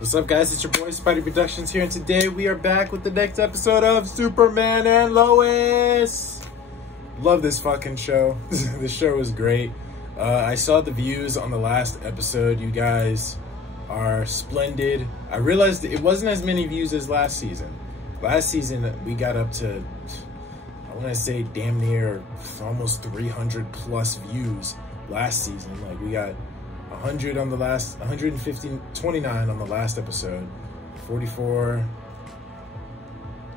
What's up, guys? It's your boy Spidey Productions here, and today we are back with the next episode of Superman and Lois. Love this fucking show. This show is great. I saw the views on the last episode. You guys are splendid. I realized it wasn't as many views as last season. Last season we got up to, I want to say, damn near almost 300 plus views last season. Like, we got 100 on the last, 29 on the last episode, 44,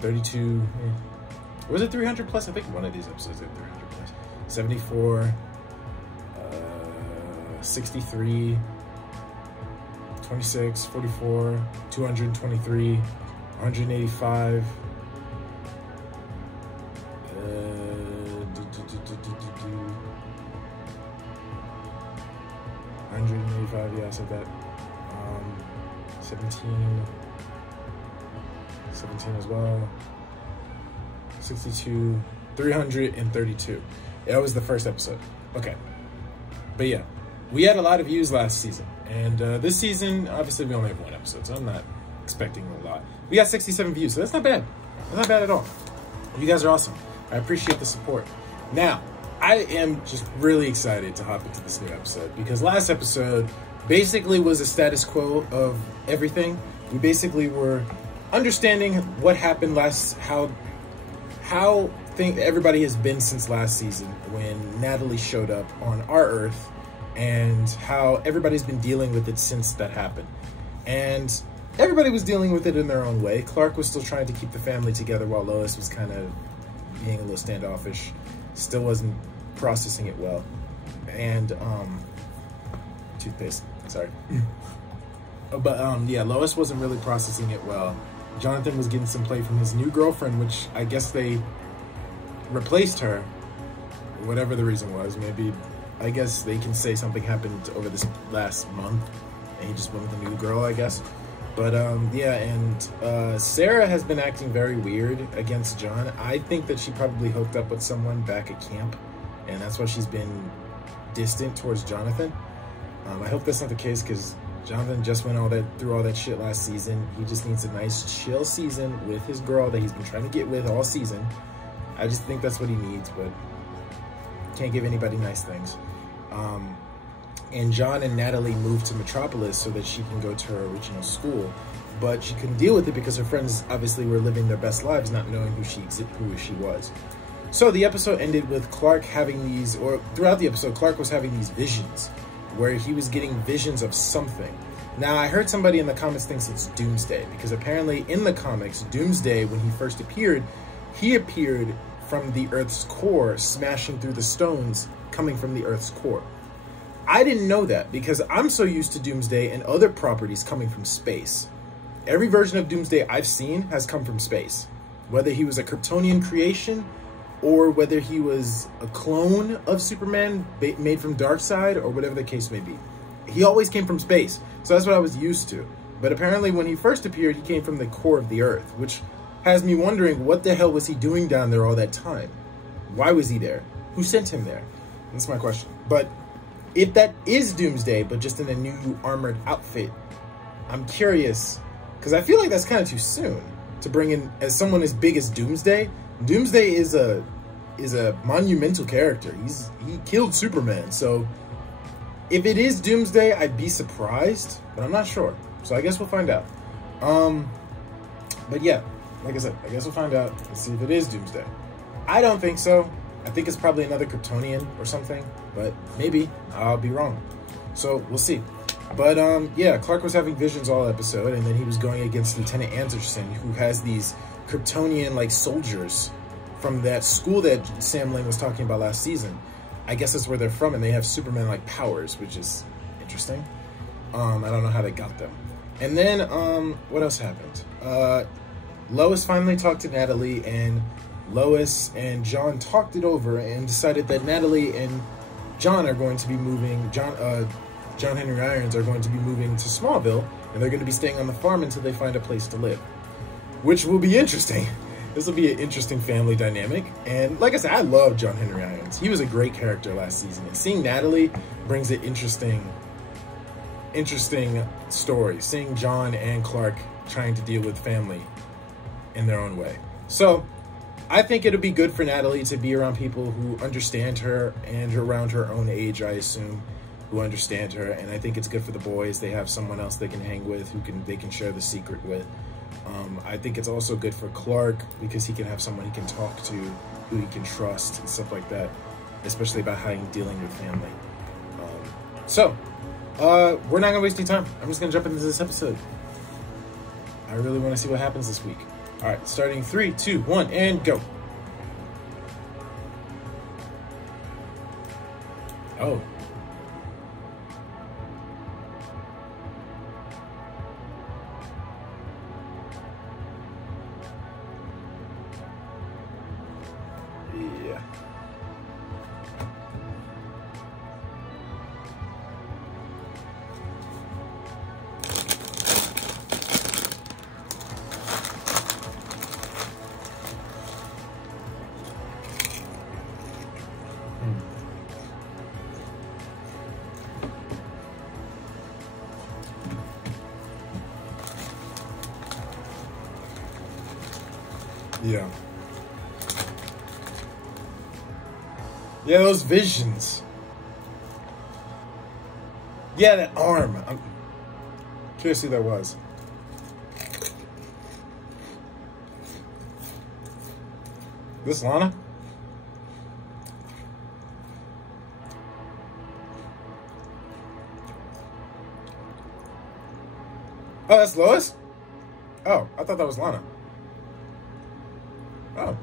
32, was it 300 plus? I think one of these episodes had 300 plus, 74, 63, 26, 44, 223, 185, 185, yeah, I said that. 17 as well. 62, 332. That was the first episode. Okay. But yeah, we had a lot of views last season. And this season, obviously we only have one episode, so I'm not expecting a lot. We got 67 views, so that's not bad. That's not bad at all. You guys are awesome. I appreciate the support. Now, I am just really excited to hop into this new episode because last episode basically was a status quo of everything. We basically were understanding what happened last, how everybody has been since last season when Natalie showed up on our Earth, and how everybody's been dealing with it since that happened. And everybody was dealing with it in their own way. Clark was still trying to keep the family together while Lois was kind of being a little standoffish, still wasn't processing it well. And toothpaste, sorry. But yeah, Lois wasn't really processing it well. Jonathan was getting some play from his new girlfriend, which I guess they replaced her, whatever the reason was. Maybe, I guess they can say something happened over this last month and he just went with a new girl, I guess. But yeah, and Sarah has been acting very weird against John. I think that she probably hooked up with someone back at camp, and that's why she's been distant towards Jonathan. I hope that's not the case, because Jonathan just went through all that shit last season. He just needs a nice chill season with his girl that he's been trying to get with all season. I just think that's what he needs, but can't give anybody nice things. And John and Natalie moved to Metropolis so that she can go to her original school, but she couldn't deal with it because her friends obviously were living their best lives, not knowing who she was. So the episode ended with Clark having these, or throughout the episode, Clark was having these visions where he was getting visions of something. Now, I heard somebody in the comments thinks it's Doomsday, because apparently in the comics, Doomsday, when he first appeared, he appeared from the Earth's core, smashing through the stones coming from the Earth's core. I didn't know that because I'm so used to Doomsday and other properties coming from space. Every version of Doomsday I've seen has come from space. Whether he was a Kryptonian creation or whether he was a clone of Superman made from Darkseid, or whatever the case may be. He always came from space, so that's what I was used to. But apparently when he first appeared, he came from the core of the Earth, which has me wondering, what the hell was he doing down there all that time? Why was he there? Who sent him there? That's my question. But if that is Doomsday, but just in a new armored outfit, I'm curious, because I feel like that's kind of too soon to bring in as someone as big as Doomsday. Doomsday is a monumental character. He killed Superman, so if it is Doomsday, I'd be surprised, but I'm not sure. So I guess we'll find out. But yeah, like I said, I guess we'll find out and see if it is Doomsday. I don't think so. I think it's probably another Kryptonian or something, but maybe I'll be wrong. So we'll see. But yeah, Clark was having visions all episode, and then he was going against Lieutenant Anderson, who has these Kryptonian like soldiers from that school that Sam Lane was talking about last season. I guess that's where they're from, and they have Superman like powers, which is interesting. I don't know how they got them. And then what else happened? Lois finally talked to Natalie, and Lois and John talked it over and decided that Natalie and John are going to be moving, John Henry Irons are going to be moving to Smallville, and they're going to be staying on the farm until they find a place to live, which will be interesting. This will be an interesting family dynamic. And like I said, I love John Henry Irons. He was a great character last season, and seeing Natalie brings an interesting interesting story, seeing John and Clark trying to deal with family in their own way. So I think it'll be good for Natalie to be around people who understand her and around her own age, I assume, who understand her. And I think it's good for the boys. They have someone else they can hang with, they can share the secret with. I think it's also good for Clark because he can have someone he can talk to, who he can trust and stuff like that, especially about how he's dealing with family. We're not gonna waste any time. I'm just gonna jump into this episode. I really want to see what happens this week. All right, starting 3, 2, 1, and go. Oh. Yeah. Yeah. Yeah, those visions. Yeah, that arm. I'm curious who that was. This Lana? Oh, that's Lois? Oh, I thought that was Lana. Oh.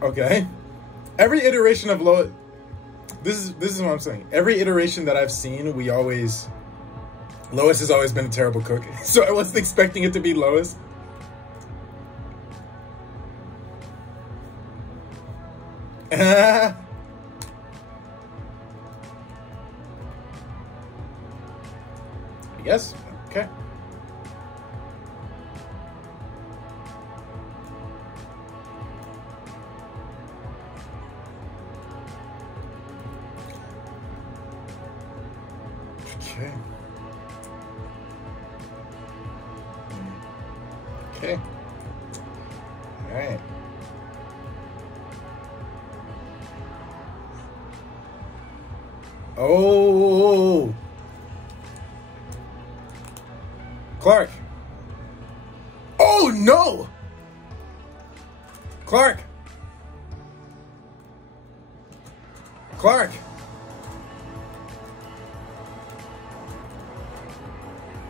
Okay. Every iteration of Lois... This is what I'm saying. Every iteration that I've seen, Lois has always been a terrible cook. So I wasn't expecting it to be Lois. I guess. Okay. Okay. Okay. All right. Oh. Clark. Oh, no. Clark. Clark.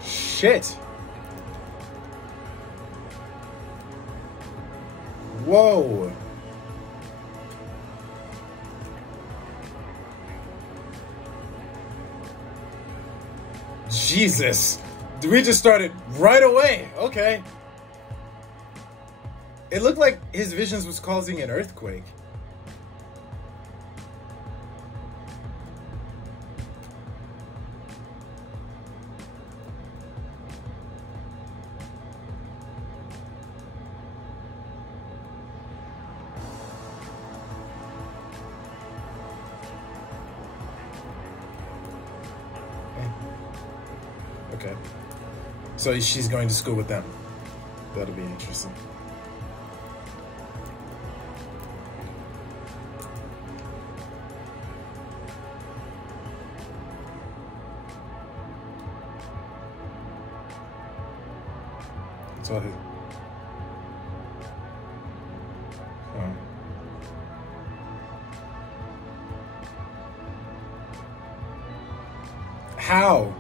Shit. Whoa. Jesus. We just started right away. Okay. It looked like his visions was causing an earthquake. Okay. So she's going to school with them. That'll be interesting. That's all his... Oh. How?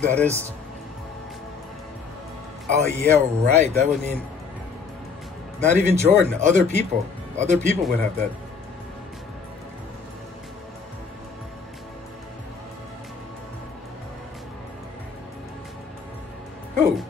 That is... Oh, yeah, right. That would mean... Not even Jordan. Other people. Other people would have that. Who?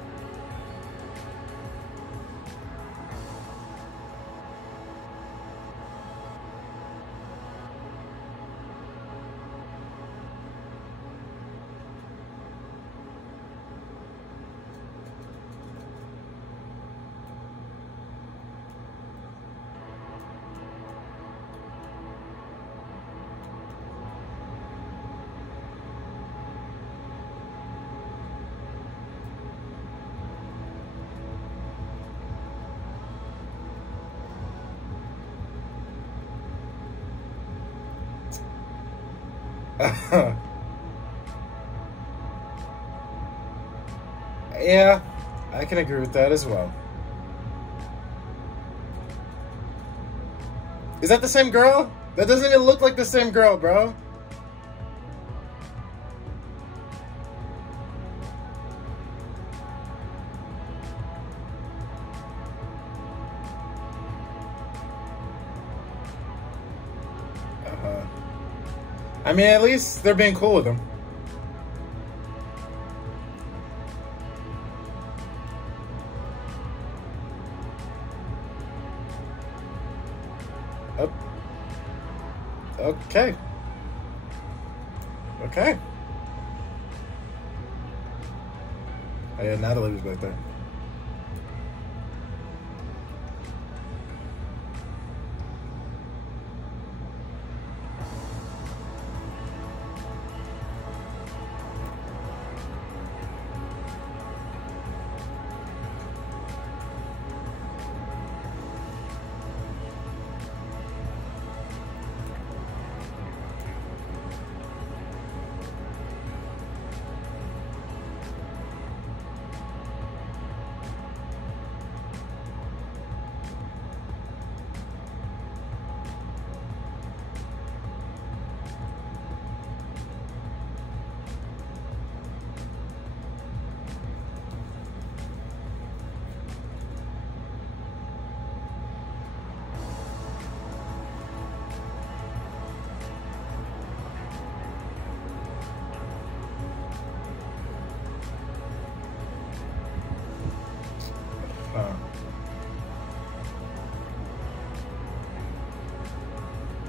Yeah, I can agree with that as well. Is that the same girl? That doesn't even look like the same girl, bro. I mean, at least they're being cool with him. Oh. Okay. Okay. Oh yeah, Natalie was right there.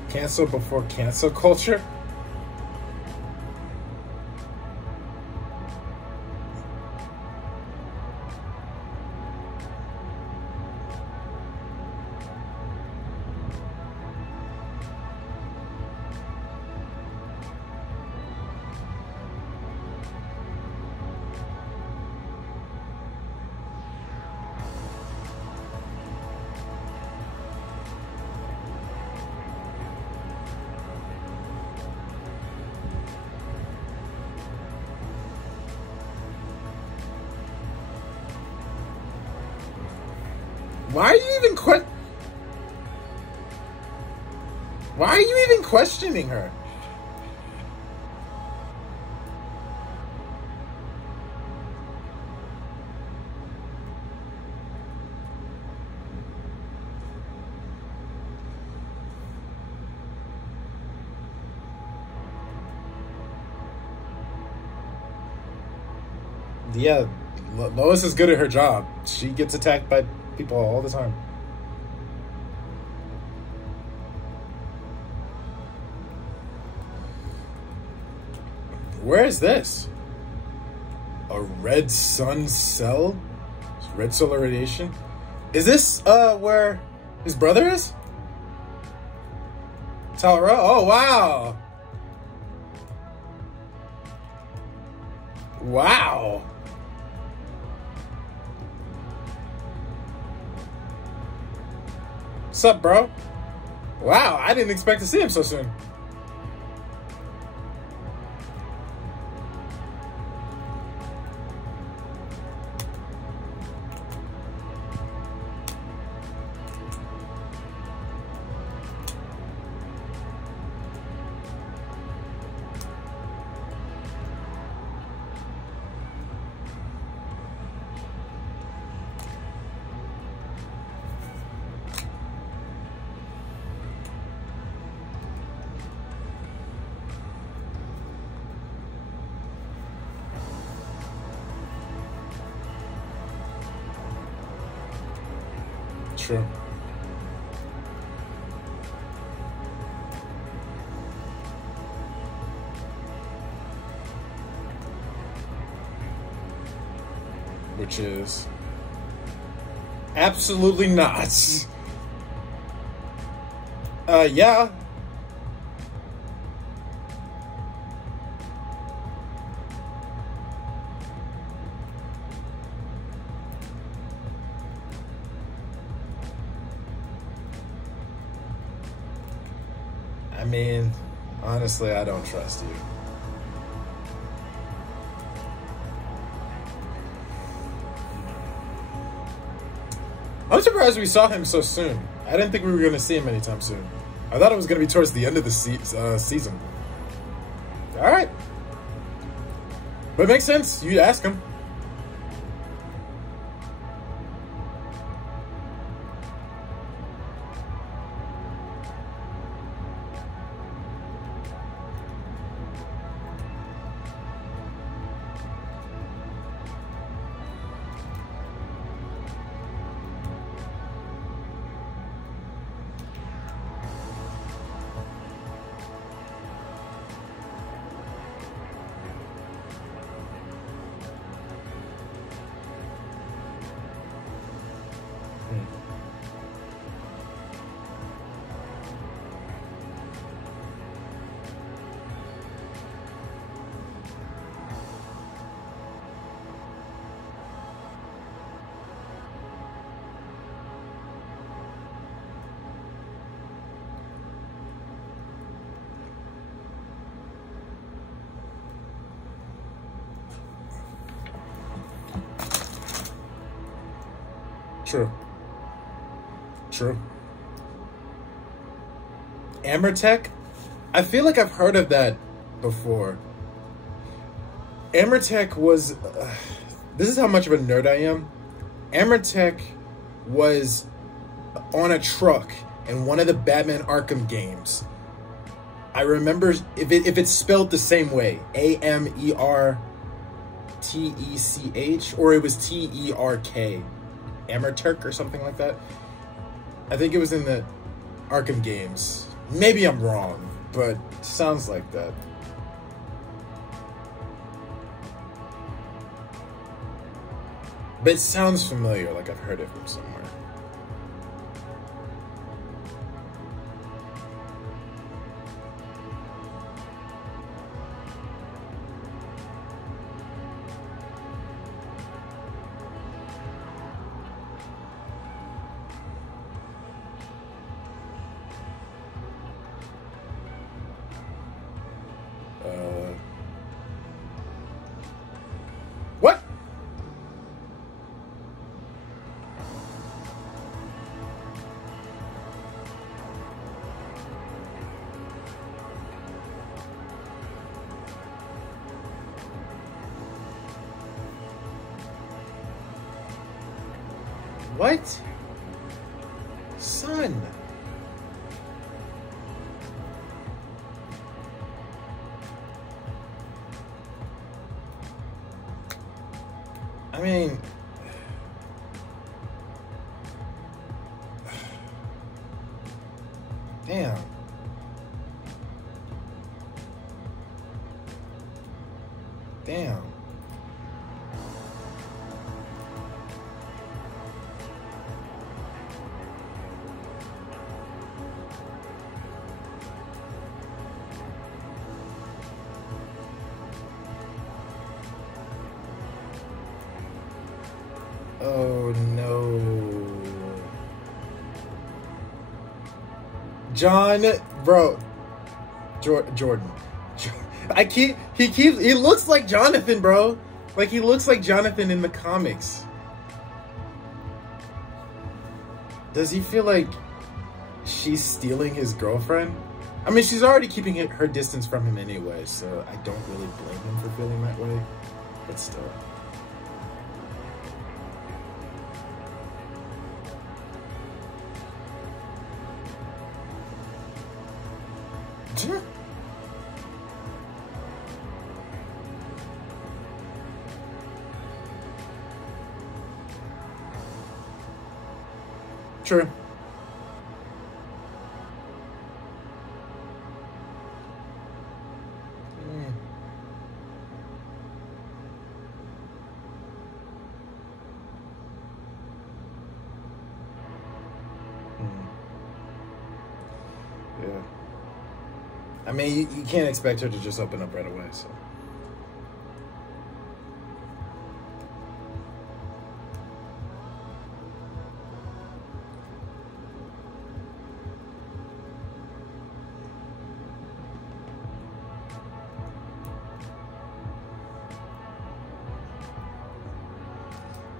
Cancel before cancel culture? Why are you even Why are you even questioning her? Yeah, Lois is good at her job. She gets attacked by people all the time. Where is this? A red sun cell? Red solar radiation? Is this where his brother is? Talra? Oh wow. Wow. What's up, bro? Wow, I didn't expect to see him so soon. True. Which is absolutely not. Yeah. I mean, Honestly, I don't trust you. I'm surprised we saw him so soon. I didn't think we were going to see him anytime soon. I thought it was going to be towards the end of the season. All right. But it makes sense. You ask him. True. True. Amertech? I feel like I've heard of that before. Amertech was... this is how much of a nerd I am. Amertech was on a truck in one of the Batman Arkham games. I remember if it's spelled the same way, Amertech, or it was Terk, Amerturk or something like that. I think it was in the Arkham games. Maybe I'm wrong, but sounds like that. But it sounds familiar, like I've heard it from somewhere. What? What? Son. I mean, damn. Damn. Oh no. John, bro. Jordan. He looks like Jonathan, bro. Like he looks like Jonathan in the comics. Does he feel like she's stealing his girlfriend? I mean, she's already keeping her distance from him anyway, so I don't really blame him for feeling that way. But still. True. Yeah. I mean, you can't expect her to just open up right away, so.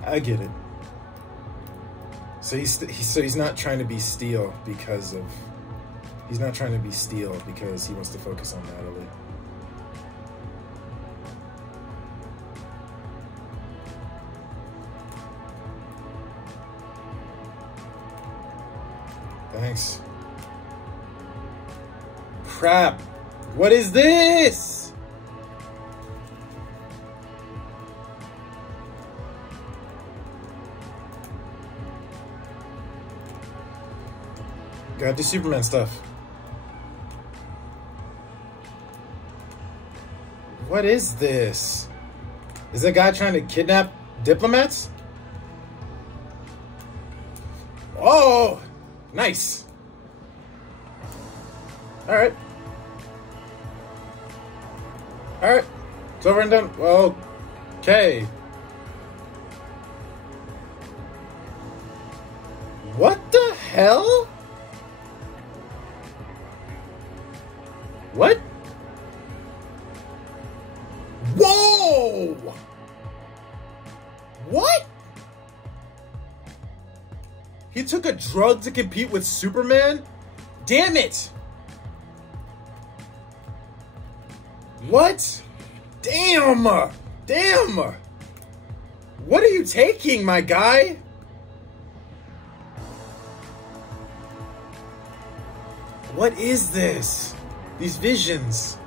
I get it. So he's not trying to be Steel because of... He's not trying to be Steel because he wants to focus on Natalie. Thanks. Crap. What is this? Gotta do Superman stuff. What is this? Is that guy trying to kidnap diplomats? Oh! Nice. Alright. Alright. It's over and done. Well, okay. What the hell? What? Whoa! What? He took a drug to compete with Superman? Damn it! What? Damn! Damn! What are you taking, my guy? What is this? These visions.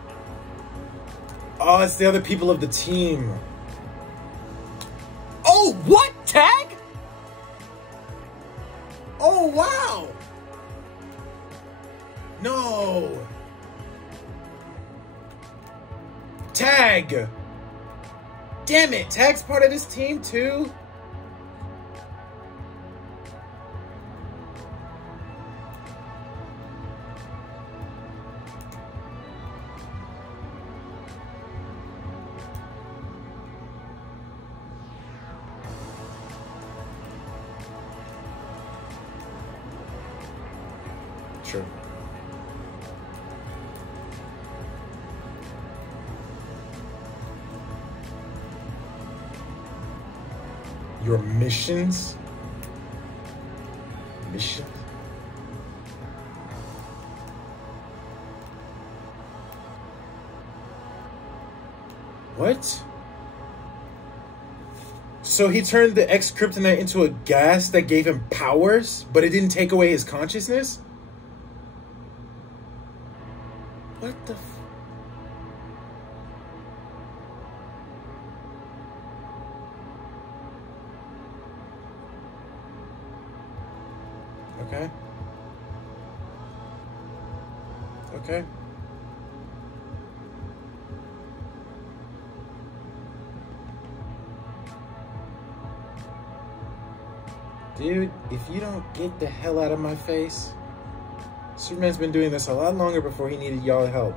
Oh, it's the other people of the team. Oh, what? Tag? Oh, wow. No. Tag. Damn it. Tag's part of this team, too? Sure. Your missions? Missions? What? So he turned the ex-kryptonite into a gas that gave him powers, but it didn't take away his consciousness? What the f... Okay. Okay. Dude, if you don't get the hell out of my face... Superman's been doing this a lot longer before he needed y'all help.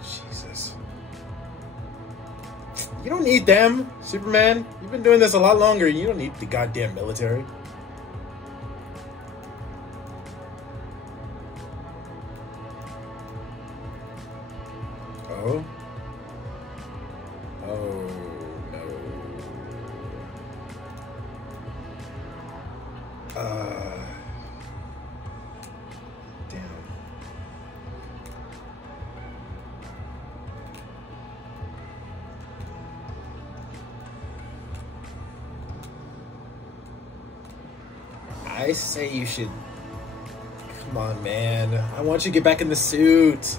Jesus. You don't need them, Superman. You've been doing this a lot longer. You don't need the goddamn military. Oh? Oh, no. Damn. I say you should... Come on, man. I want you to get back in the suit.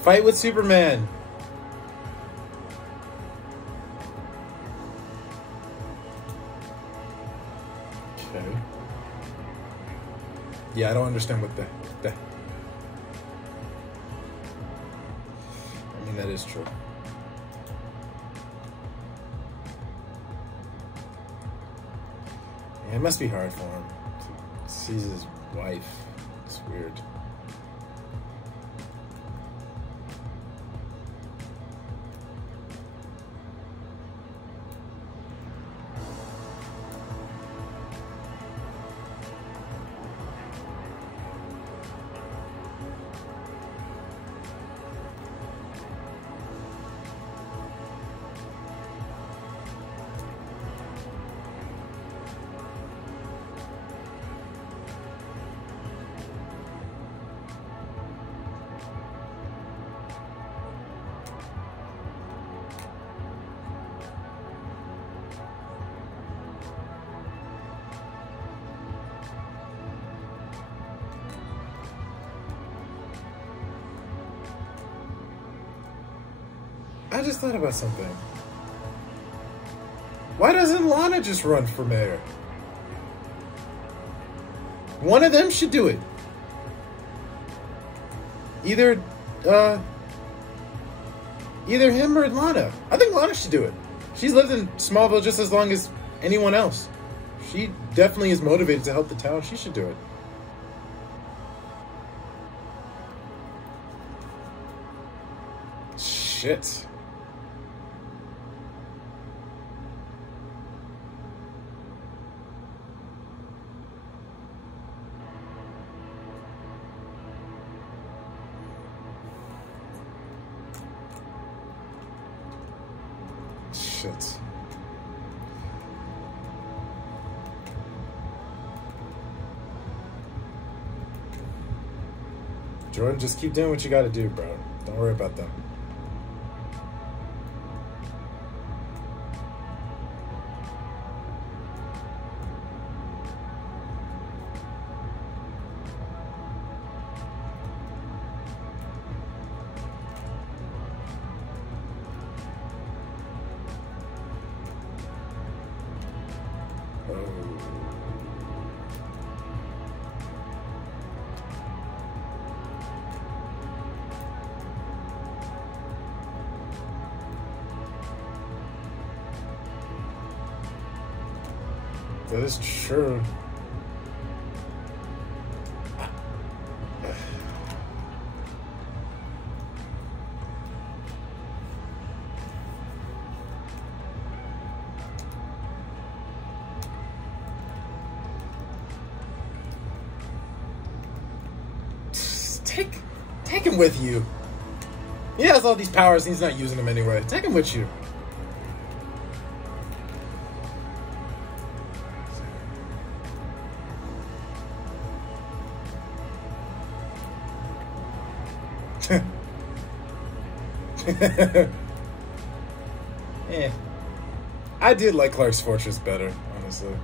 Fight with Superman. Okay. Yeah, I don't understand what the... I mean, that is true. Yeah, it must be hard for him to see his wife. It's weird. I just thought about something. Why doesn't Lana just run for mayor? One of them should do it. Either him or Lana. I think Lana should do it. She's lived in Smallville just as long as anyone else. She definitely is motivated to help the town. She should do it. Shit. Shit. Jordan, just keep doing what you gotta do, bro. Don't worry about them. That is true. Take him with you. He has all these powers and he's not using them anyway. Take him with you. Yeah. I did like Clark's Fortress better, honestly.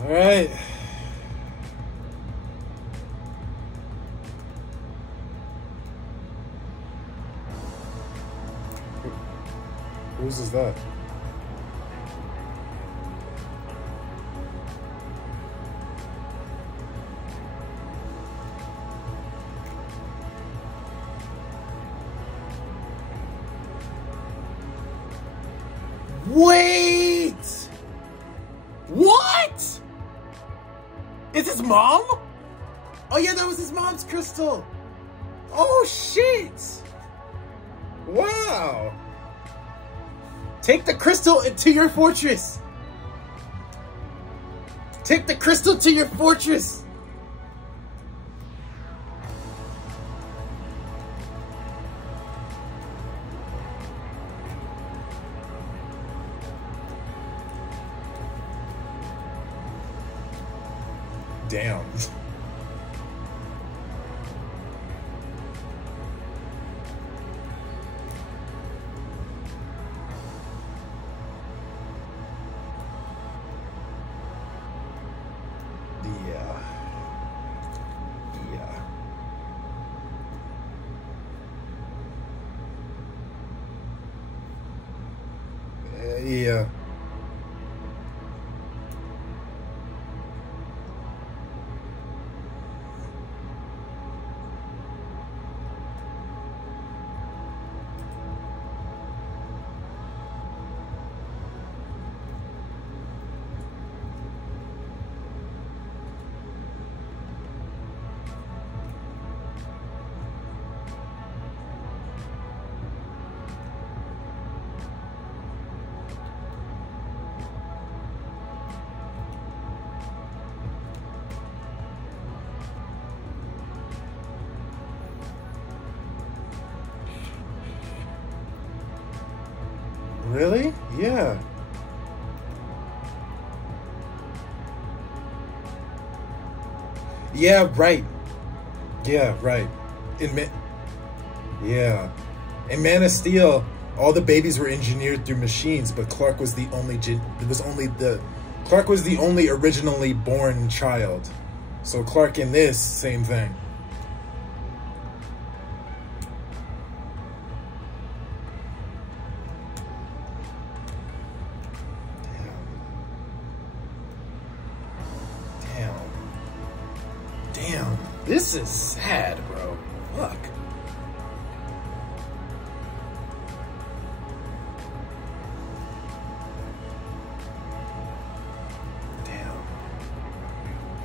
All right. Whose is that? Wait! What? Is his mom? Oh yeah, that was his mom's crystal. Oh shit! Wow. Take the crystal into your fortress. Take the crystal to your fortress. Damn. Yeah. Really? Yeah. Yeah, right. Yeah, right. Yeah. In Man of Steel, all the babies were engineered through machines, but Clark was the only Clark was the only originally born child. So Clark in this, same thing. Damn. This is sad, bro. Fuck.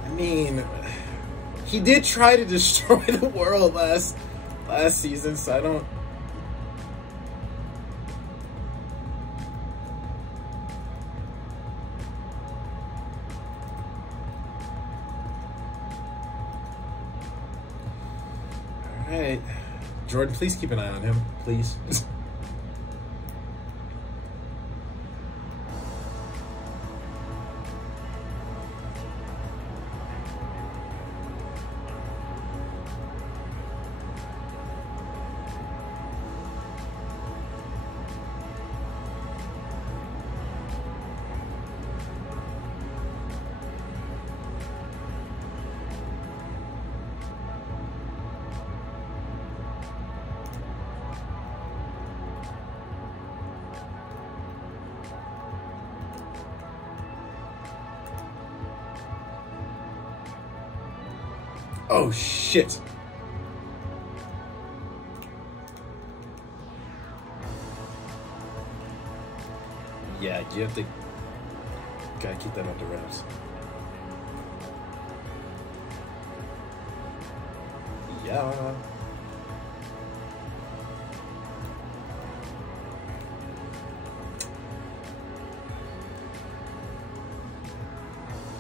I mean, he did try to destroy the world last season, so I don't... Alright. Jordan, please keep an eye on him, please. Oh, shit. Yeah, you have to... Gotta keep that under wraps. Yeah.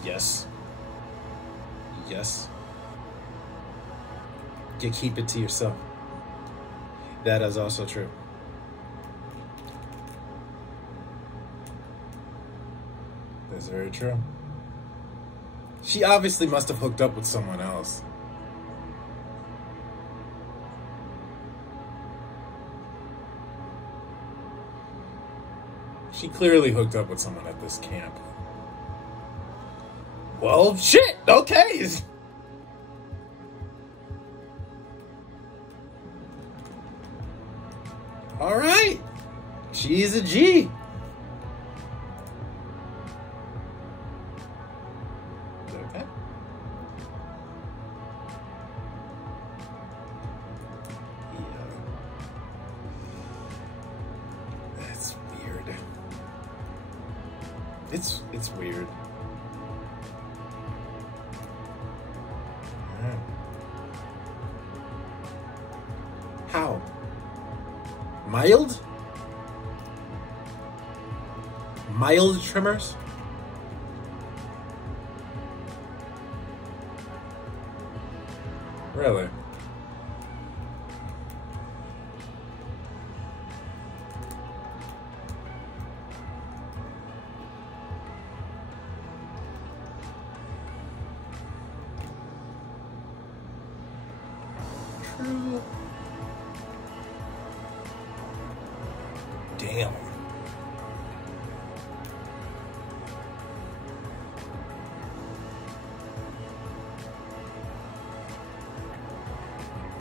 Yes. Yes. You keep it to yourself. That is also true. That's very true. She obviously must have hooked up with someone else. She clearly hooked up with someone at this camp. Well, shit, okay. All right. She's a G. Okay. Yeah. That's weird. It's weird. All right. How? Mild? Mild tremors? Really? True. Damn.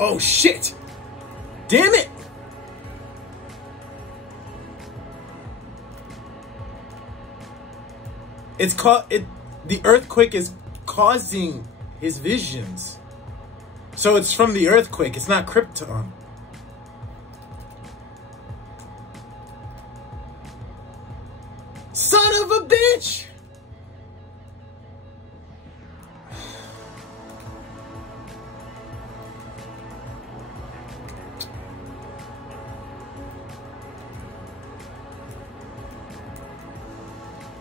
Oh shit! Damn it! It's the earthquake is causing his visions. So it's from the earthquake, it's not Krypton. Son of a bitch!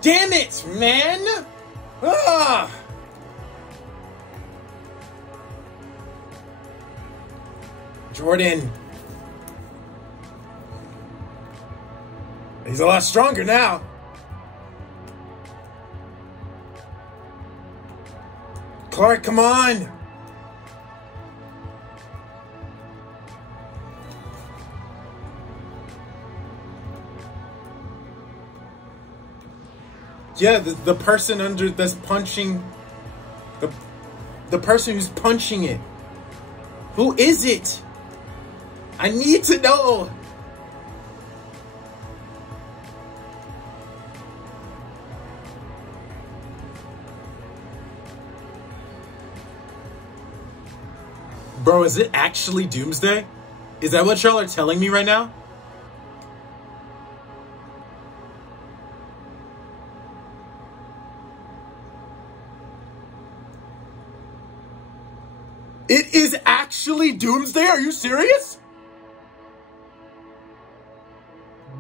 Damn it, man! Ah! Jordan. He's a lot stronger now. Clark, come on! Yeah, the person under that's punching the person who's punching it. Who is it? I need to know. Bro, is it actually Doomsday? Is that what y'all are telling me right now? It is actually Doomsday? Are you serious?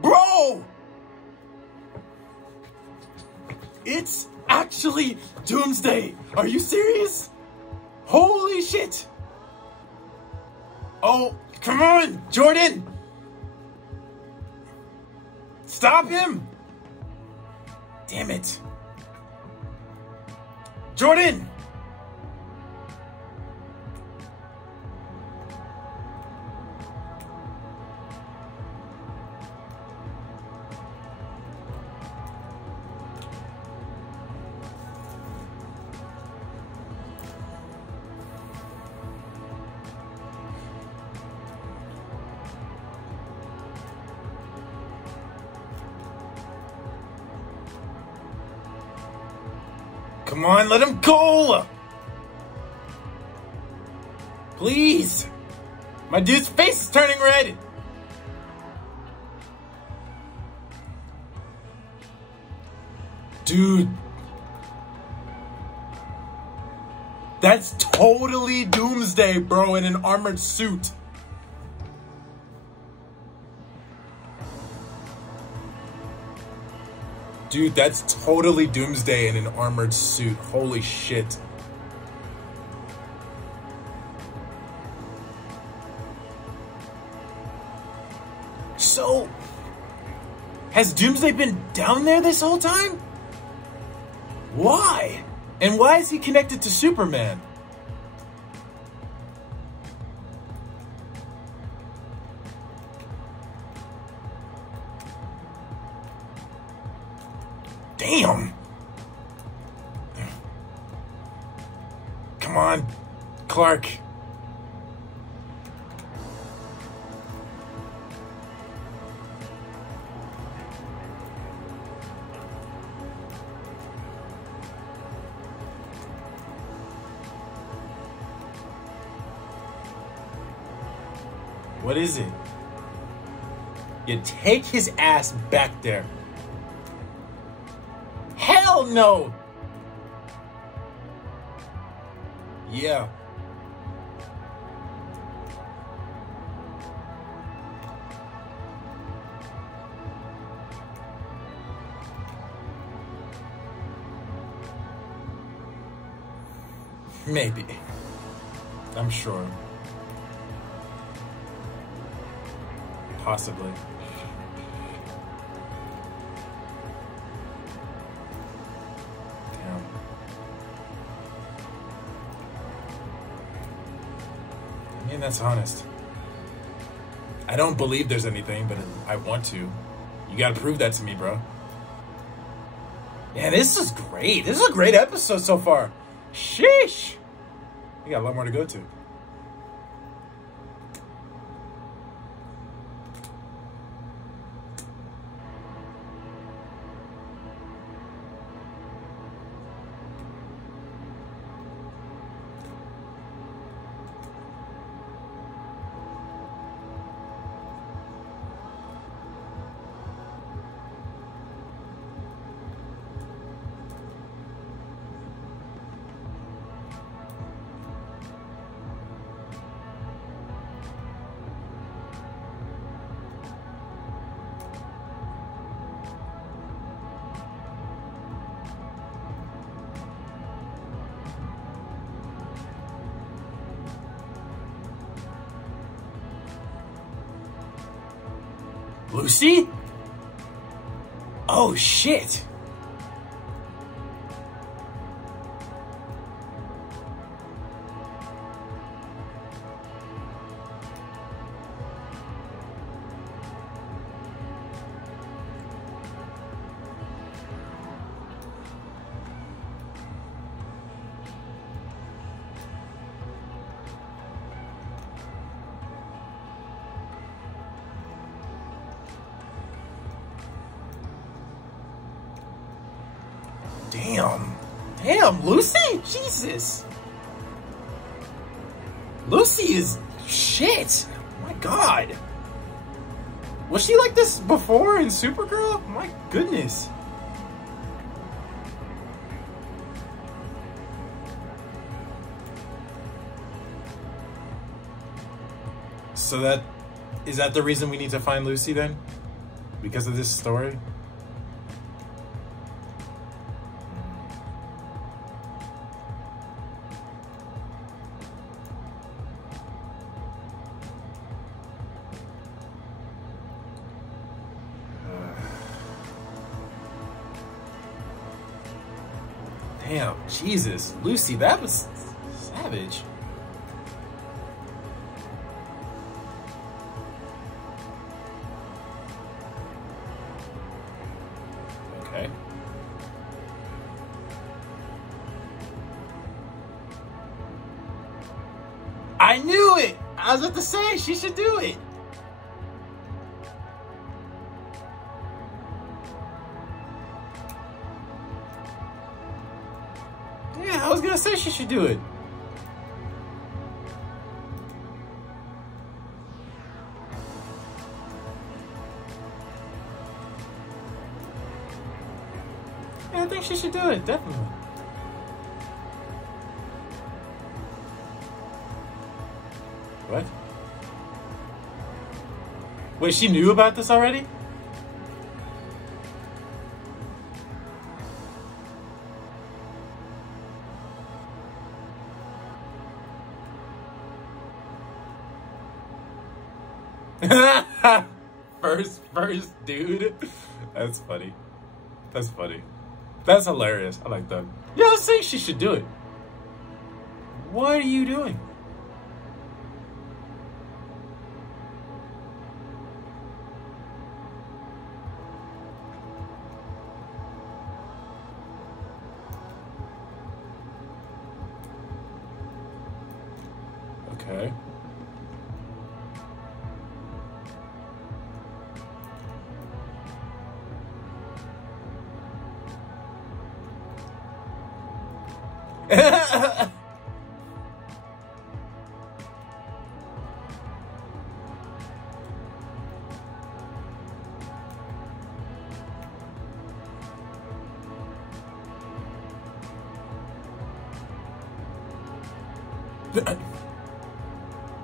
Bro! It's actually Doomsday! Are you serious? Holy shit! Oh, come on, Jordan! Stop him! Damn it. Jordan! Come on, let him go! Please! My dude's face is turning red! Dude. That's totally Doomsday, bro, in an armored suit. Dude, that's totally Doomsday in an armored suit. Holy shit. So, has Doomsday been down there this whole time? Why? And why is he connected to Superman? Damn! Come on, Clark. What is it? You take his ass back there. Hell no! Yeah. Maybe. I'm sure. Possibly. Damn. I mean, that's honest. I don't believe there's anything, but I want to. You gotta prove that to me, bro. Man, this is great. This is a great episode so far. Sheesh. We got a lot more to go to. Lucy? Oh, shit. Damn. Damn, Lucy? Jesus. Lucy is shit. My God. Was she like this before in Supergirl? My goodness. So is that the reason we need to find Lucy then? Because of this story? Damn, Jesus. Lucy, that was savage. Okay. I knew it! I was about to say, she should do it. Yeah, I was gonna say she should do it. Yeah, I think she should do it, definitely. What? Wait, she knew about this already? First dude. That's funny. That's funny. That's hilarious. I like that. Yeah, I was saying she should do it. What are you doing? Okay.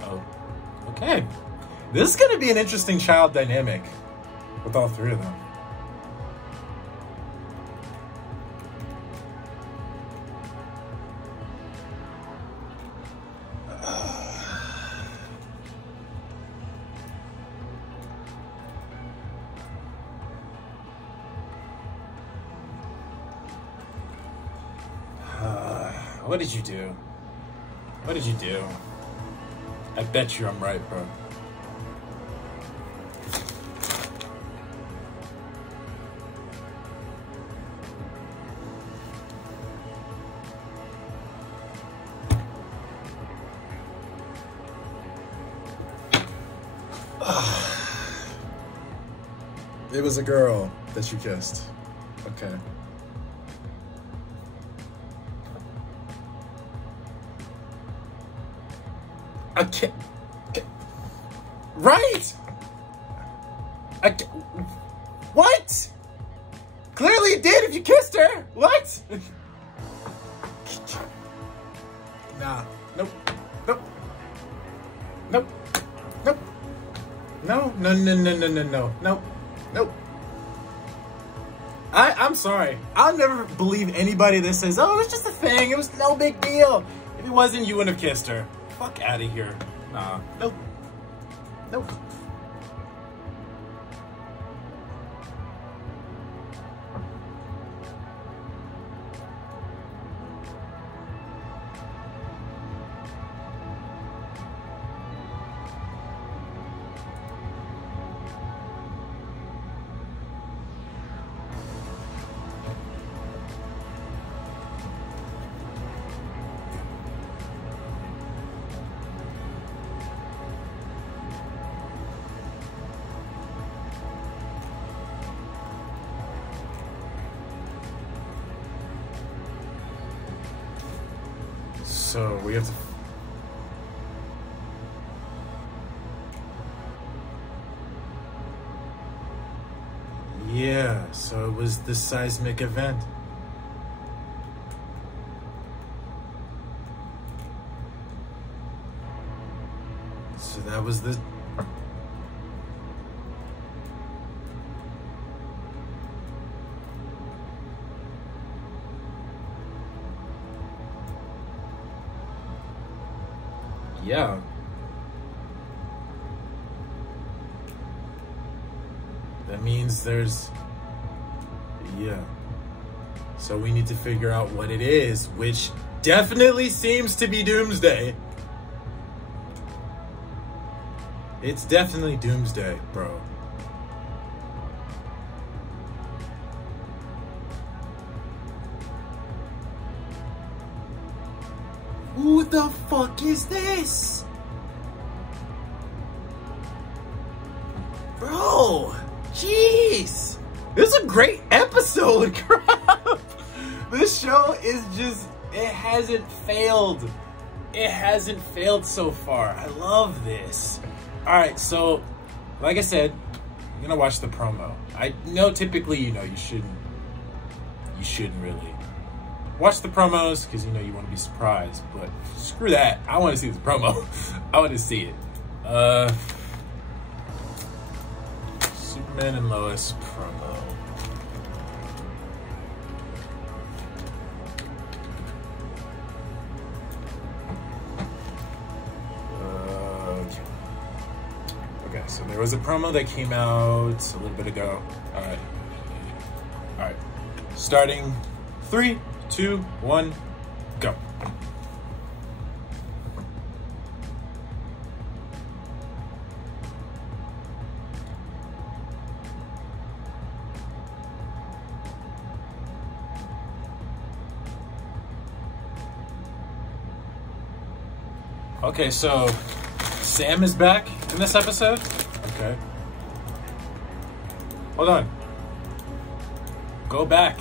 Oh, okay. This is going to be an interesting child dynamic with all three of them. What did you do? What did you do? I bet you I'm right, bro. It was a girl that you kissed. Okay. I can't. Right! I can't. What? Clearly it did if you kissed her. What? Nah. Nope. Nope. Nope. Nope. No. No. No. No. No. No. No. Nope. Nope. I'm sorry. I'll never believe anybody that says, "Oh, it was just a thing. It was no big deal." If it wasn't, you wouldn't have kissed her. Fuck out of here. Nah. Nope. Nope. so we have to... Yeah, so it was the seismic event. So that was the... Yeah. That means there's... Yeah. So we need to figure out what it is, which definitely seems to be Doomsday. It's definitely Doomsday, bro. Who the fuck is this? Bro, jeez. This is a great episode, crap. This show is just, it hasn't failed. It hasn't failed so far. I love this. All right, so like I said, I'm gonna watch the promo. I know typically, you shouldn't really watch the promos because you want to be surprised, but screw that. I want to see the promo. I want to see it. Superman and Lois promo. Okay, so there was a promo that came out a little bit ago. All right. Starting 3, 2, 1, go. Okay, so Sam is back in this episode. Okay. Hold on. Go back.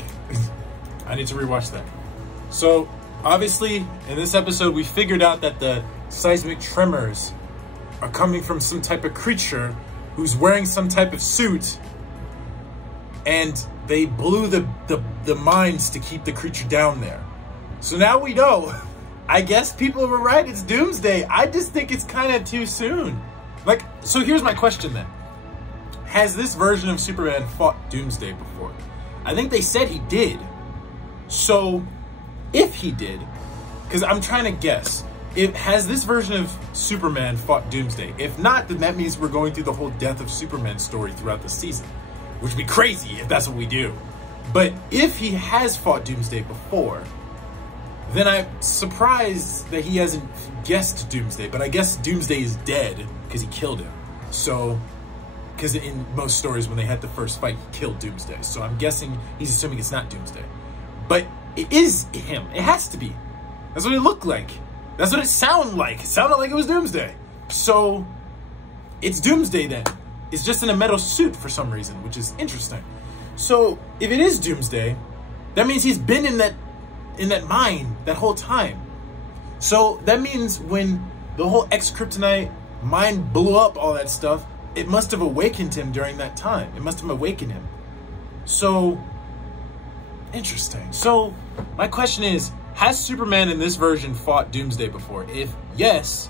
I need to rewatch that. So, obviously, in this episode, we figured out that the seismic tremors are coming from some type of creature who's wearing some type of suit, and they blew the mines to keep the creature down there. So now we know. I guess people were right, it's Doomsday. I just think it's kind of too soon. Like, so here's my question then. Has this version of Superman fought Doomsday before? I think they said he did. So, if he did, because I'm trying to guess, has this version of Superman fought Doomsday? If not, then that means we're going through the whole Death of Superman story throughout the season, which would be crazy if that's what we do. But if he has fought Doomsday before, then I'm surprised that he hasn't guessed Doomsday, but I guess Doomsday is dead because he killed him. So, because in most stories when they had the first fight, he killed Doomsday. So I'm guessing he's assuming it's not Doomsday. But it is him. It has to be. That's what it looked like. That's what it sounded like. It sounded like it was Doomsday. So it's Doomsday then. It's just in a metal suit for some reason, which is interesting. So if it is Doomsday, that means he's been in that mine that whole time. So that means when the whole X-Kryptonite mine blew up all that stuff, it must have awakened him during that time. It must have awakened him. So, interesting. So, my question is, has Superman in this version fought Doomsday before? If yes,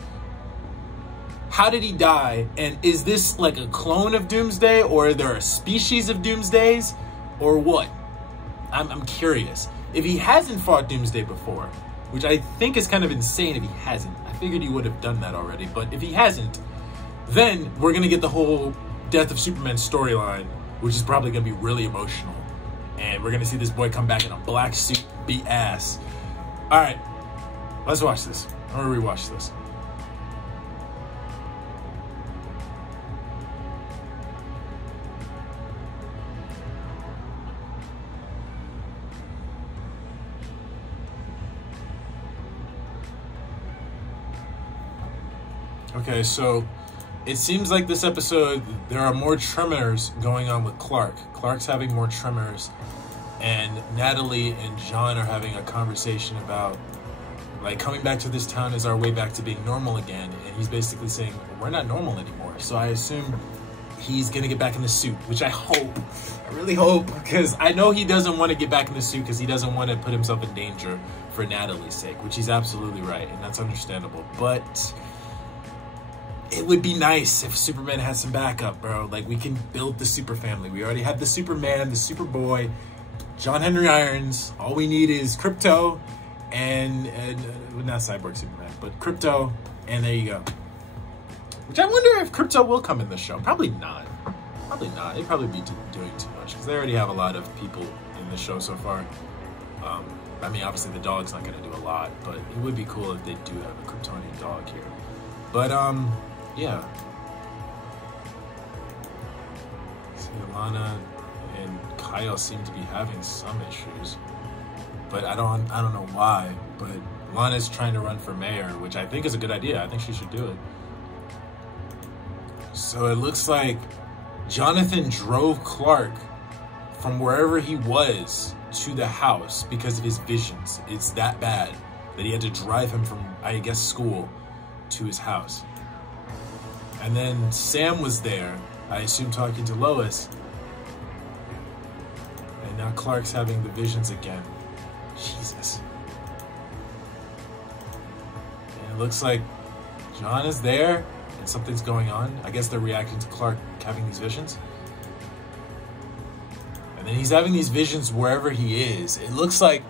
how did he die? And is this like a clone of Doomsday, or are there a species of Doomsdays, or what? I'm curious. If he hasn't fought Doomsday before, which I think is kind of insane if he hasn't. I figured he would have done that already, but if he hasn't, then we're going to get the whole Death of Superman storyline, which is probably going to be really emotional. And we're going to see this boy come back in a black suit, beat ass. All right, let's watch this. I'm going to rewatch this. Okay, so it seems like this episode, there are more tremors going on with Clark. Clark's having more tremors, and Natalie and John are having a conversation about Like, coming back to this town is our way back to being normal again. And he's basically saying, we're not normal anymore. So I assume he's going to get back in the suit, which I really hope, because I know he doesn't want to get back in the suit because he doesn't want to put himself in danger for Natalie's sake, which he's absolutely right, and that's understandable. But it would be nice if Superman had some backup, bro. Like, we can build the super family. We already have the Superman, the Superboy, John Henry Irons. All we need is Krypto and not Cyborg Superman, but Krypto, and there you go. Which I wonder if Krypto will come in the show. Probably not. Probably not. They'd probably be doing too much because they already have a lot of people in the show so far. I mean, obviously the dog's not going to do a lot, but it would be cool if they do have a Kryptonian dog here. But yeah. See, Lana and Kyle seem to be having some issues, but I don't know why. But Lana's trying to run for mayor, which I think is a good idea. I think she should do it. So it looks like Jonathan drove Clark from wherever he was to the house because of his visions. It's that bad that he had to drive him from, I guess, school to his house. And then Sam was there, I assume talking to Lois. And now Clark's having the visions again. Jesus. And it looks like John is there and something's going on. I guess they're reacting to Clark having these visions. And then he's having these visions wherever he is. It looks like...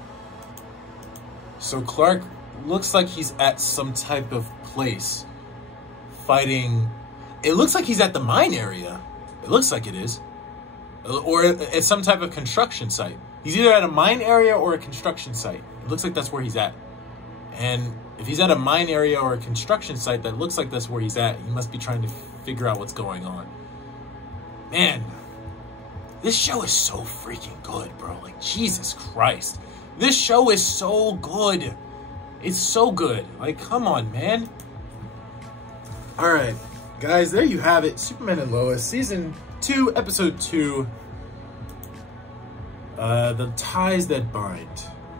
So Clark looks like he's at some type of place fighting... It looks like he's at the mine area. It looks like it is. Or at some type of construction site. He's either at a mine area or a construction site. It looks like that's where he's at. And if he's at a mine area or a construction site, that looks like that's where he's at. He must be trying to figure out what's going on. Man, this show is so freaking good, bro. Like, Jesus Christ. This show is so good. It's so good. Like, come on, man. All right, guys, there you have it. Superman and Lois, Season 2, Episode 2. The Ties That Bind.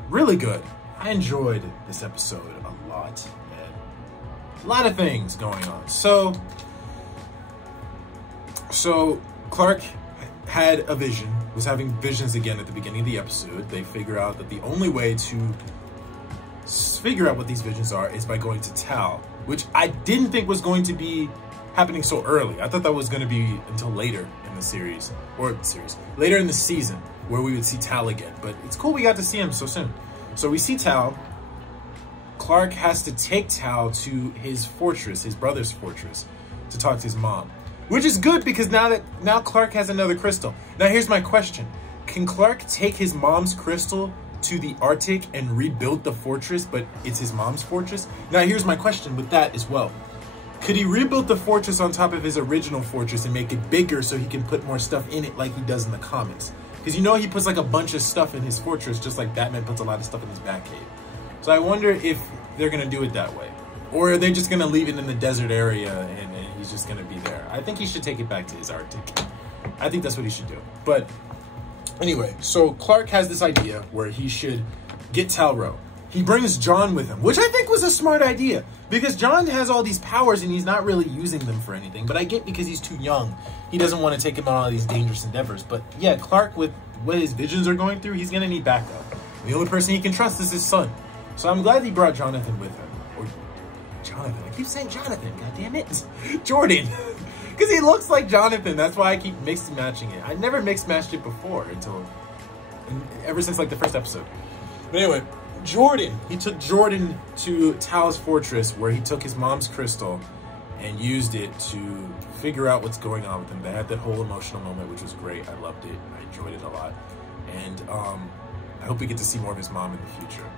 Really good. I enjoyed this episode a lot, man. A lot of things going on. So Clark had a vision, was having visions again at the beginning of the episode. They figure out that the only way to figure out what these visions are is by going to Tal, which I didn't think was going to be happening so early. I thought that was going to be until later in the series, later in the season, where we would see Tal again. But it's cool we got to see him so soon. So we see Tal. Clark has to take Tal to his fortress, his brother's fortress, to talk to his mom. Which is good because now Clark has another crystal. Now here's my question. Can Clark take his mom's crystal to the Arctic and rebuild the fortress, but it's his mom's fortress? Now here's my question with that as well. Could he rebuild the fortress on top of his original fortress and make it bigger so he can put more stuff in it like he does in the comics? Because you know he puts like a bunch of stuff in his fortress just like Batman puts a lot of stuff in his Batcave. So I wonder if they're going to do it that way. Or are they just going to leave it in the desert area and he's just going to be there? I think he should take it back to his Arctic. I think that's what he should do. But anyway, so Clark has this idea where he should get Tal-Rho. He brings John with him, which I think was a smart idea. Because John has all these powers and he's not really using them for anything. But I get because he's too young. He doesn't want to take him on all these dangerous endeavors. But yeah, Clark, with what his visions are going through, he's going to need backup. The only person he can trust is his son. So I'm glad he brought Jonathan with him. Or Jonathan. I keep saying Jonathan. God damn it. Jordan. Because he looks like Jonathan. That's why I keep mixed and matching it. I never mixed matched it before ever since like the first episode. But anyway, Jordan. He took Jordan to Tal's fortress where he took his mom's crystal and used it to figure out what's going on with him. They had that whole emotional moment, which was great. I loved it. I enjoyed it a lot. And I hope we get to see more of his mom in the future.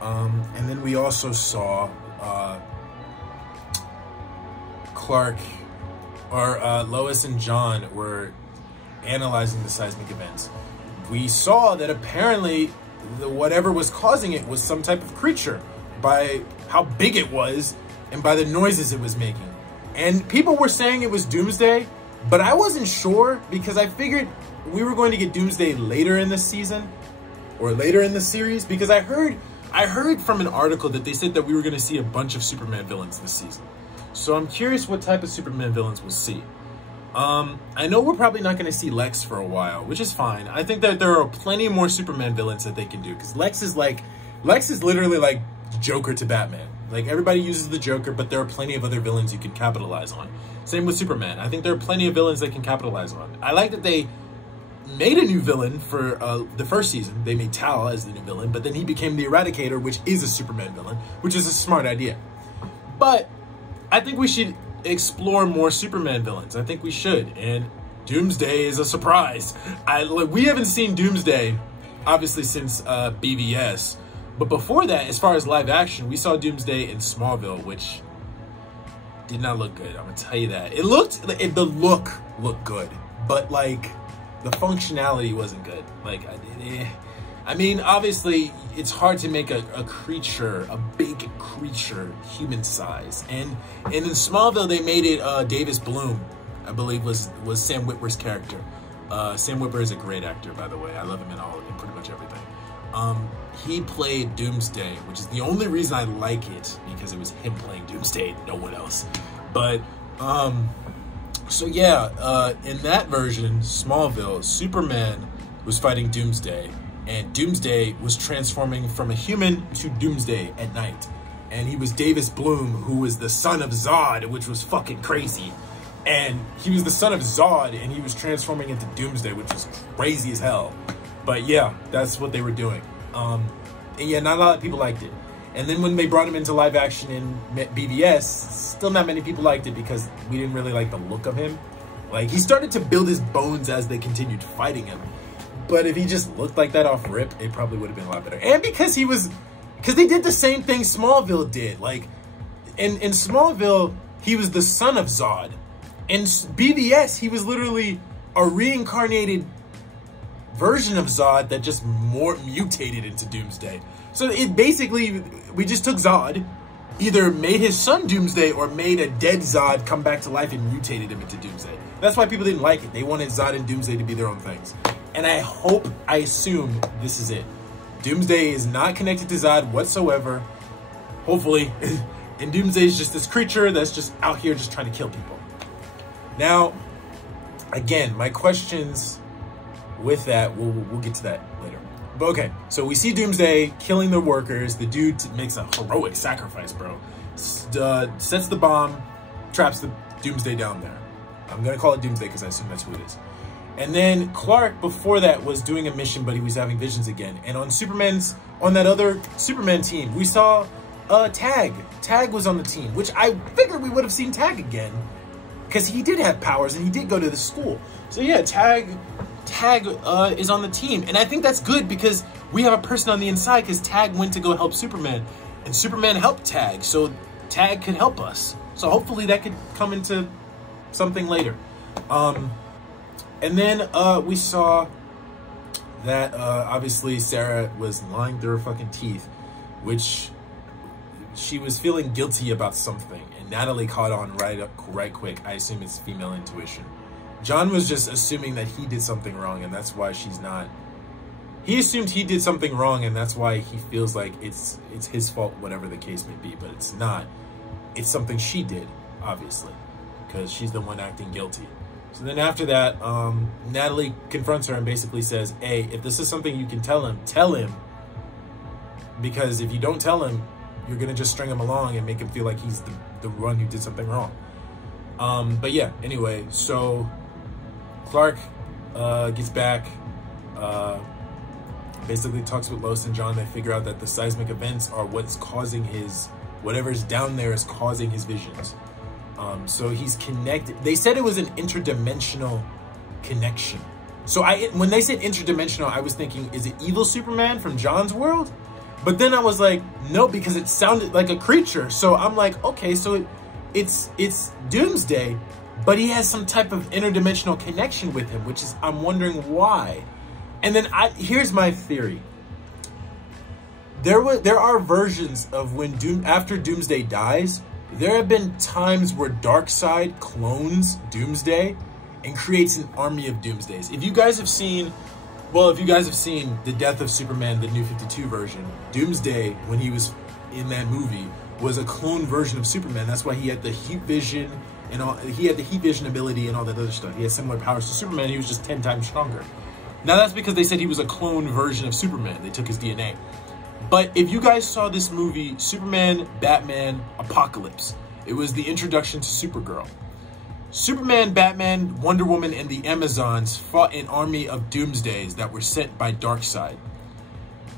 And then we also saw Clark, or Lois and John were analyzing the seismic events. We saw that apparently whatever was causing it was some type of creature by how big it was and by the noises it was making. And people were saying it was Doomsday, but I wasn't sure because I figured we were going to get Doomsday later in this season or later in the series because I heard I heard from an article that they said that we were going to see a bunch of Superman villains this season. So I'm curious what type of Superman villains we'll see. I know we're probably not going to see Lex for a while, which is fine. I think that there are plenty more Superman villains that they can do, because Lex is literally like Joker to Batman. Like, everybody uses the Joker, but there are plenty of other villains you can capitalize on. Same with Superman. I think there are plenty of villains they can capitalize on. I like that they made a new villain for the first season. They made Tal as the new villain, but then he became the Eradicator, which is a Superman villain, which is a smart idea. But I think we should explore more Superman villains. I think we should. And Doomsday is a surprise. We haven't seen Doomsday, obviously, since BVS. But before that, as far as live action, we saw Doomsday in Smallville, which did not look good. I'm gonna tell you that. The look looked good, but like the functionality wasn't good. Like, I mean, obviously, it's hard to make a creature, a big creature, human size. And in Smallville, they made it Davis Bloom, I believe, was Sam Witwer's character. Sam Witwer is a great actor, by the way. I love him in pretty much everything. He played Doomsday, which is the only reason I like it, because it was him playing Doomsday, no one else. But, so yeah, in that version, Smallville, Superman was fighting Doomsday, and Doomsday was transforming from a human to Doomsday at night. And he was Davis Bloom, who was the son of Zod, which was fucking crazy. And he was the son of Zod, and he was transforming into Doomsday, which was crazy as hell. But yeah, that's what they were doing. And yeah, not a lot of people liked it. And then when they brought him into live action in BVS, still not many people liked it, because we didn't really like the look of him. Like, he started to build his bones as they continued fighting him. But if he just looked like that off rip, it probably would have been a lot better. And because they did the same thing Smallville did. Like, in Smallville, he was the son of Zod. In BVS, he was literally a reincarnated version of Zod that just more mutated into Doomsday. So it basically, we just took Zod, either made his son Doomsday or made a dead Zod come back to life and mutated him into Doomsday. That's why people didn't like it. They wanted Zod and Doomsday to be their own things. And I assume this is it. Doomsday is not connected to Zod whatsoever, hopefully. And Doomsday is just this creature that's just out here just trying to kill people. Now, again, my questions with that, we'll get to that later. But okay, so we see Doomsday killing the workers. The dude makes a heroic sacrifice, bro. Sets the bomb, traps the Doomsday down there. I'm going to call it Doomsday because I assume that's who it is. And then Clark, before that, was doing a mission, but he was having visions again. And on that other Superman team, we saw Tag. Tag was on the team, which I figured we would have seen Tag again, because he did have powers and he did go to the school. So yeah, Tag is on the team. And I think that's good, because we have a person on the inside, because Tag went to go help Superman. And Superman helped Tag, so Tag could help us. So hopefully that could come into something later. And then we saw that obviously Sarah was lying through her fucking teeth, which she was feeling guilty about something. And Natalie caught on right quick. I assume it's female intuition. John was just assuming that he did something wrong, and that's why she's not. He assumed he did something wrong, and that's why he feels like it's his fault, whatever the case may be. But it's not. It's something she did, obviously, because she's the one acting guilty. So then after that, Natalie confronts her and basically says, hey, if this is something you can tell him. Because if you don't tell him, you're going to just string him along and make him feel like he's the one who did something wrong. But yeah, anyway, so Clark gets back, basically talks with Lois and John. They figure out that the seismic events are what's causing whatever's down there is causing his visions. So he's connected. They said it was an interdimensional connection. So when they said interdimensional, I was thinking, is it evil Superman from John's world? But then I was like, no, because it sounded like a creature. So I'm like, okay, so it's Doomsday, but he has some type of interdimensional connection with him, which is, I'm wondering why. And then here's my theory. There are versions of when after Doomsday dies, there have been times where Darkseid clones Doomsday and creates an army of Doomsdays. If you guys have seen Well, if you guys have seen The Death of Superman, the New 52 version, Doomsday, when he was in that movie, was a clone version of Superman. That's why he had the heat vision and all. He had the heat vision ability and all that other stuff. He had similar powers to Superman. He was just 10 times stronger. Now that's because they said he was a clone version of Superman. They took his DNA. But if you guys saw this movie, Superman, Batman, Apocalypse, it was the introduction to Supergirl. Superman, Batman, Wonder Woman, and the Amazons fought an army of Doomsdays that were sent by Darkseid.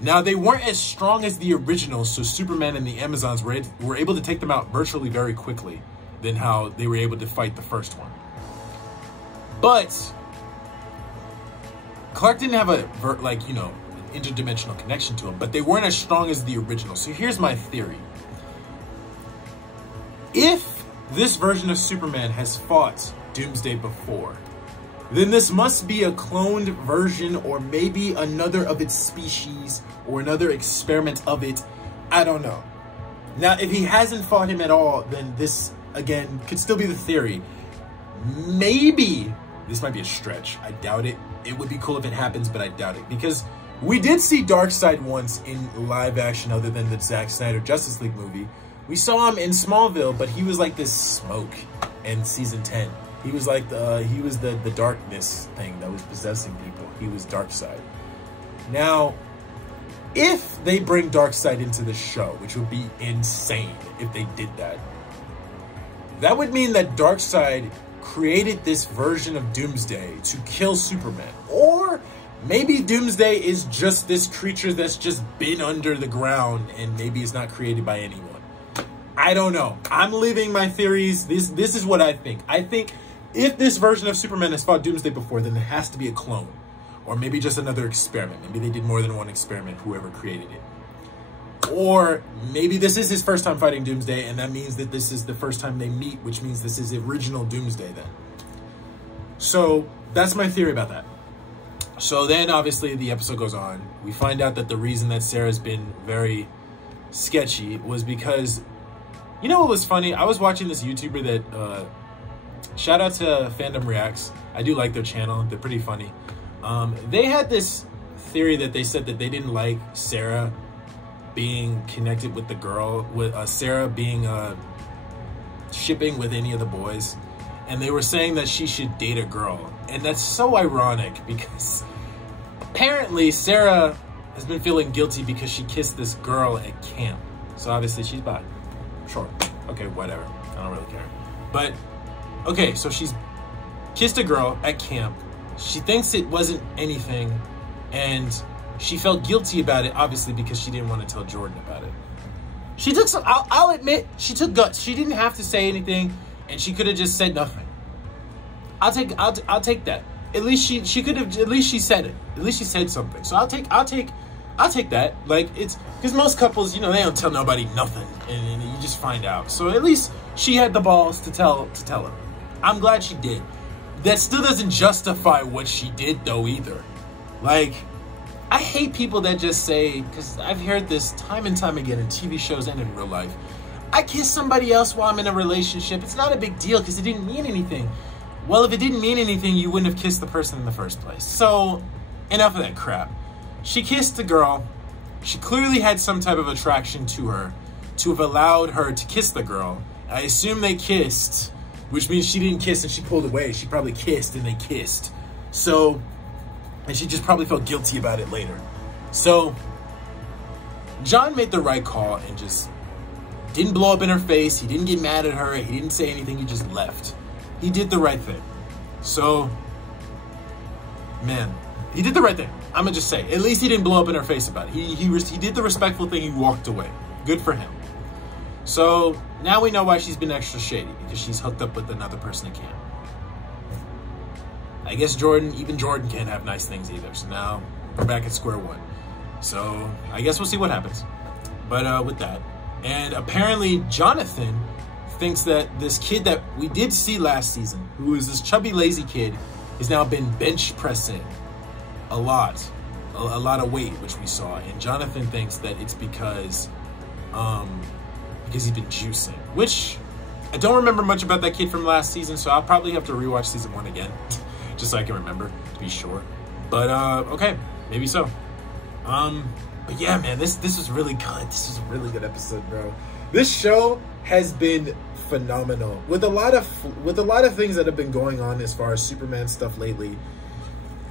Now, they weren't as strong as the originals, so Superman and the Amazons were able to take them out virtually very quickly than how they were able to fight the first one. But Clark didn't have a, interdimensional connection to him, but they weren't as strong as the original. So here's my theory. If this version of Superman has fought Doomsday before, then this must be a cloned version, or maybe another of its species, or another experiment of it. I don't know. Now, if he hasn't fought him at all, then this, again, could still be the theory. Maybe, this might be a stretch. I doubt it. It would be cool if it happens, but I doubt it. Because we did see Darkseid once in live action other than the Zack Snyder Justice League movie. We saw him in Smallville, but he was like this smoke in season 10. He was like the darkness thing that was possessing people. He was Darkseid. Now, if they bring Darkseid into the show, which would be insane if they did that, that would mean that Darkseid created this version of Doomsday to kill Superman. Or maybe Doomsday is just this creature that's just been under the ground and maybe it's not created by anyone. I don't know. I'm living my theories. This is what I think. I think if this version of Superman has fought Doomsday before, then it has to be a clone. Or maybe just another experiment. Maybe they did more than one experiment, whoever created it. Or maybe this is his first time fighting Doomsday, and that means that this is the first time they meet, which means this is the original Doomsday then. So that's my theory about that. So then, obviously, the episode goes on. We find out that the reason that Sarah's been very sketchy was because... You know what was funny? I was watching this YouTuber that, shout out to Fandom Reacts. I do like their channel. They're pretty funny. They had this theory that they said that they didn't like Sarah being connected with the girl, with Sarah being shipping with any of the boys. And they were saying that she should date a girl. And that's so ironic because apparently Sarah has been feeling guilty because she kissed this girl at camp. So obviously she's bi. Sure. Okay, whatever. I don't really care. But, okay, so she's kissed a girl at camp. She thinks it wasn't anything, and she felt guilty about it, obviously, because she didn't want to tell Jordan about it. She took some, I'll admit, she took guts. She didn't have to say anything, and she could have just said nothing. I'll take that. At least she could have, at least she said it. At least she said something. So I'll take that. Like, it's because most couples, you know, they don't tell nobody nothing, and you just find out. So at least she had the balls to tell her. I'm glad she did. That still doesn't justify what she did, though, either. Like, I hate people that just say, because I've heard this time and time again in TV shows and in real life, I kissed somebody else while I'm in a relationship. It's not a big deal because it didn't mean anything. Well, if it didn't mean anything, you wouldn't have kissed the person in the first place. So, enough of that crap. She kissed the girl. She clearly had some type of attraction to her to have allowed her to kiss the girl. I assume they kissed, which means she didn't kiss and she pulled away. She probably kissed and they kissed. So, and she just probably felt guilty about it later. So, John made the right call and just didn't blow up in her face. He didn't get mad at her. He didn't say anything. He just left. He did the right thing. So, man, he did the right thing. I'm gonna just say, at least he didn't blow up in her face about it. He did the respectful thing. He walked away. Good for him. So now we know why she's been extra shady, because she's hooked up with another person at camp. I guess even Jordan can't have nice things either. So now we're back at square one. So I guess we'll see what happens. But with that, and apparently Jonathan thinks that this kid that we did see last season, who is this chubby, lazy kid, has now been bench pressing a lot of weight, which we saw. And Jonathan thinks that it's because he's been juicing, which I don't remember much about that kid from last season, so I'll probably have to rewatch season 1 again, just so I can remember, to be sure. But okay, maybe so. But yeah, man, this is really good. This is a really good episode, bro. This show has been phenomenal with a lot of things that have been going on as far as Superman stuff lately,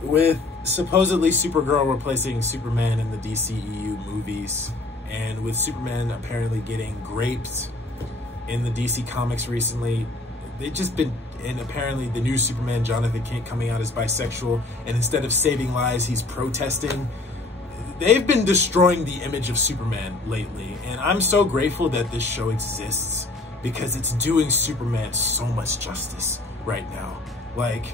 with supposedly Supergirl replacing Superman in the DCEU movies, and with Superman apparently getting raped in the DC comics recently. They've just been, and apparently the new Superman, Jonathan Kent, coming out as bisexual, and instead of saving lives, he's protesting. They've been destroying the image of Superman lately, and I'm so grateful that this show exists, because it's doing Superman so much justice right now. Like,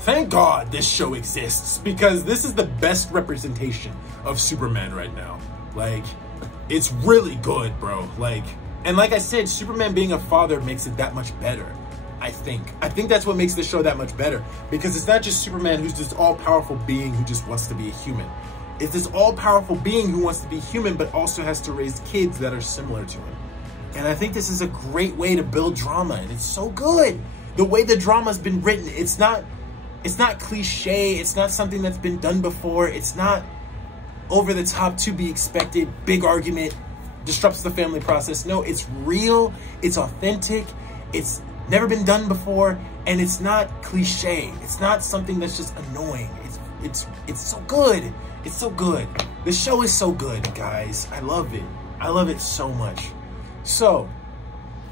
thank God this show exists, because this is the best representation of Superman right now. Like, it's really good, bro. Like, and like I said, Superman being a father makes it that much better. I think that's what makes this show that much better, because it's not just Superman who's this all-powerful being who just wants to be a human. It's this all-powerful being who wants to be human, but also has to raise kids that are similar to him. And I think this is a great way to build drama, and it's so good. The way the drama's been written, it's not cliche. It's not something that's been done before. It's not over the top, to be expected, big argument, disrupts the family process. No, it's real, it's authentic, it's never been done before, and it's not cliche. It's not something that's just annoying. It's so good. It's so good. The show is so good, guys. I love it. I love it so much. So,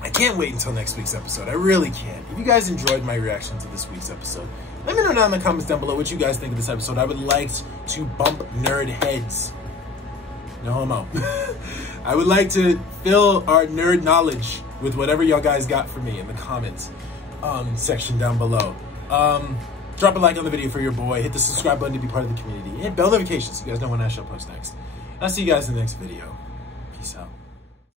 I can't wait until next week's episode. I really can't. If you guys enjoyed my reaction to this week's episode, let me know down in the comments down below what you guys think of this episode. I would like to bump nerd heads. No homo. I would like to fill our nerd knowledge with whatever y'all guys got for me in the comments section down below. Drop a like on the video for your boy. Hit the subscribe button to be part of the community. Hit bell notifications so you guys know when I shall post next. I'll see you guys in the next video. Peace out.